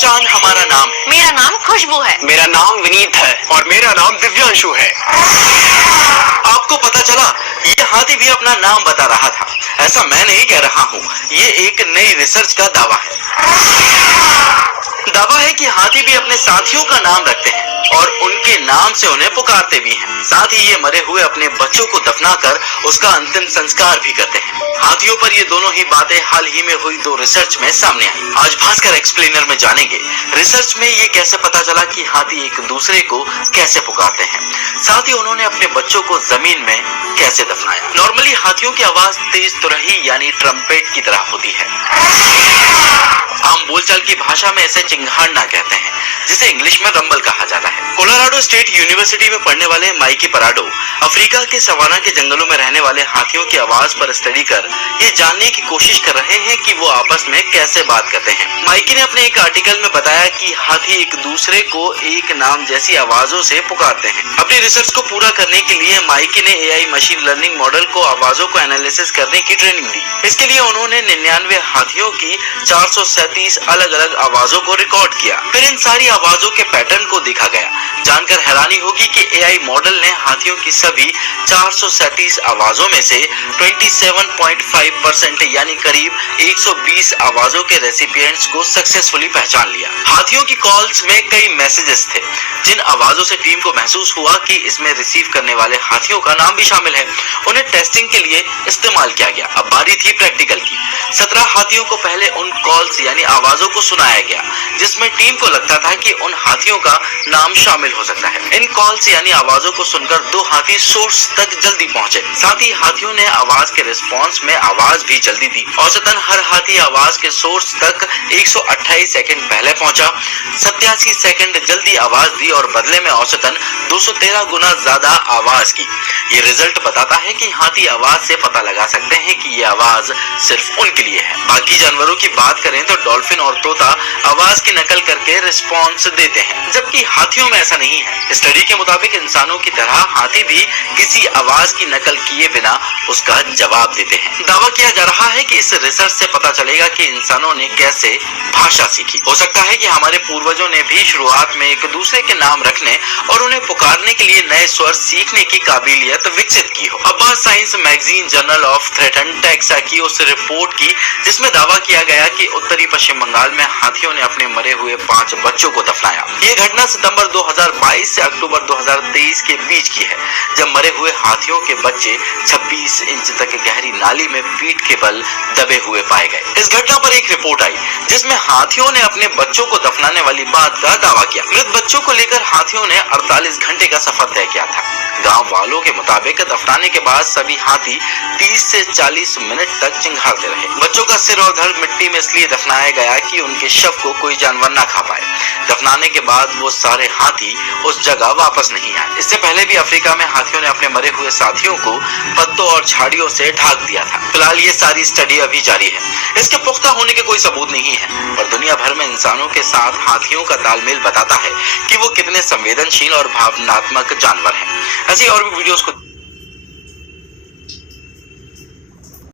पहचान हमारा नाम है। मेरा नाम खुशबू है। मेरा नाम विनीत है। और मेरा नाम दिव्यांशु है। आपको पता चला, ये हाथी भी अपना नाम बता रहा था। ऐसा मैं नहीं कह रहा हूँ, ये एक नई रिसर्च का दावा है। दावा है कि हाथी भी अपने साथियों का नाम रखते हैं और उनके नाम से उन्हें पुकारते भी हैं। साथ ही ये मरे हुए अपने बच्चों को दफनाकर उसका अंतिम संस्कार भी करते हैं। हाथियों पर ये दोनों ही बातें हाल ही में हुई 2 रिसर्च में सामने आई। आज भास्कर एक्सप्लेनर में जानेंगे रिसर्च में ये कैसे पता चला कि हाथी एक दूसरे को कैसे पुकारते हैं, साथ ही उन्होंने अपने बच्चों को जमीन में कैसे दफनाया। नॉर्मली हाथियों की आवाज तेज तुरही यानी ट्रम्पेट की तरह होती है। आम बोलचाल की भाषा में इसे चिंगाड़ना कहते हैं, जिसे इंग्लिश में रंबल कहा जाता है। कोलोराडो स्टेट यूनिवर्सिटी में पढ़ने वाले माइकी पराडो अफ्रीका के सवाना के जंगलों में रहने वाले हाथियों की आवाज पर स्टडी कर ये जानने की कोशिश कर रहे हैं कि वो आपस में कैसे बात करते हैं। माइकी ने अपने एक आर्टिकल में बताया कि हाथी एक दूसरे को एक नाम जैसी आवाजों से पुकारते हैं। अपनी रिसर्च को पूरा करने के लिए माइकी ने एआई मशीन लर्निंग मॉडल को आवाजों को एनालिसिस करने की ट्रेनिंग दी। इसके लिए उन्होंने 99 हाथियों की 437 अलग अलग आवाजों को रिकॉर्ड किया। फिर इन सारी आवाजों के पैटर्न को देखा गया। जानकर हैरानी होगी कि एआई मॉडल ने हाथियों की सभी 437 आवाजों में से 27.5% यानी करीब 120 आवाजों के रेसिपिएंट्स को सक्सेसफुली पहचान लिया। हाथियों की कॉल्स में कई मैसेजेस थे, जिन आवाजों से टीम को महसूस हुआ कि इसमें रिसीव करने वाले हाथियों का नाम भी शामिल है। उन्हें टेस्टिंग के लिए इस्तेमाल किया गया। अब बारी थी प्रैक्टिकल की। 17 हाथियों को पहले उन कॉल्स यानी आवाजों को सुनाया गया, जिसमें टीम को लगता था कि उन हाथियों का नाम शामिल हो सकता है। इन कॉल्स यानी आवाजों को सुनकर 2 हाथी सोर्स तक जल्दी पहुंचे। साथ ही हाथियों ने आवाज के रिस्पॉन्स में आवाज भी जल्दी दी। औसतन हर हाथी आवाज के सोर्स तक 128 सेकंड पहले पहुंचा, 87 सेकंड जल्दी आवाज दी और बदले में औसतन 213 गुना ज्यादा आवाज की। ये रिजल्ट बताता है कि हाथी आवाज से पता लगा सकते हैं कि ये आवाज सिर्फ उनके लिए है। बाकी जानवरों की बात करें तो डॉल्फिन और तोता आवाज की नकल करके रिस्पॉन्स देते हैं, जबकि हाथियों में ऐसा नहीं है। स्टडी के मुताबिक इंसानों की तरह हाथी भी किसी आवाज की नकल किए बिना उसका जवाब देते हैं। दावा किया जा रहा है कि इस रिसर्च से पता चलेगा कि इंसानों ने कैसे भाषा सीखी। हो सकता है कि हमारे पूर्वजों ने भी शुरुआत में एक दूसरे के नाम रखने और उन्हें पुकारने के लिए नए स्वर सीखने की काबिलियत विकसित की हो। अब science magazine journal of threatened taxa की उस रिपोर्ट की जिसमें दावा किया गया कि उत्तरी पश्चिम बंगाल में हाथियों ने अपने मरे हुए 5 बच्चों को दफनाया। ये घटना सितंबर 2022 से अक्टूबर 2023 के बीच की है, जब मरे हुए हाथियों के बच्चे 26 इंच तक गहरी नाली में पीठ के बल दबे हुए पाए गए। इस घटना पर एक रिपोर्ट आई जिसमें हाथियों ने अपने बच्चों को दफनाने वाली बात का दावा किया। मृत बच्चों को लेकर हाथियों ने 48 घंटे का सफर तय किया था। गांव वालों के मुताबिक दफनाने के बाद सभी हाथी 30 से 40 मिनट तक चिंघाड़ते रहे। बच्चों का सिर और धड़ मिट्टी में इसलिए दफनाया गया कि उनके शव को कोई जानवर ना खा पाए। दफनाने के बाद वो सारे हाथी उस जगह वापस नहीं आए। इससे पहले भी अफ्रीका में हाथियों ने अपने मरे हुए साथियों को पत्तों और झाड़ियों से ढक दिया था। फिलहाल ये सारी स्टडी अभी जारी है। इसके पुख्ता होने के कोई सबूत नहीं है, पर दुनिया भर में इंसानों के साथ हाथियों का तालमेल बताता है कि वो कितने संवेदनशील और भावनात्मक जानवर हैं। ऐसी और भी वीडियोस को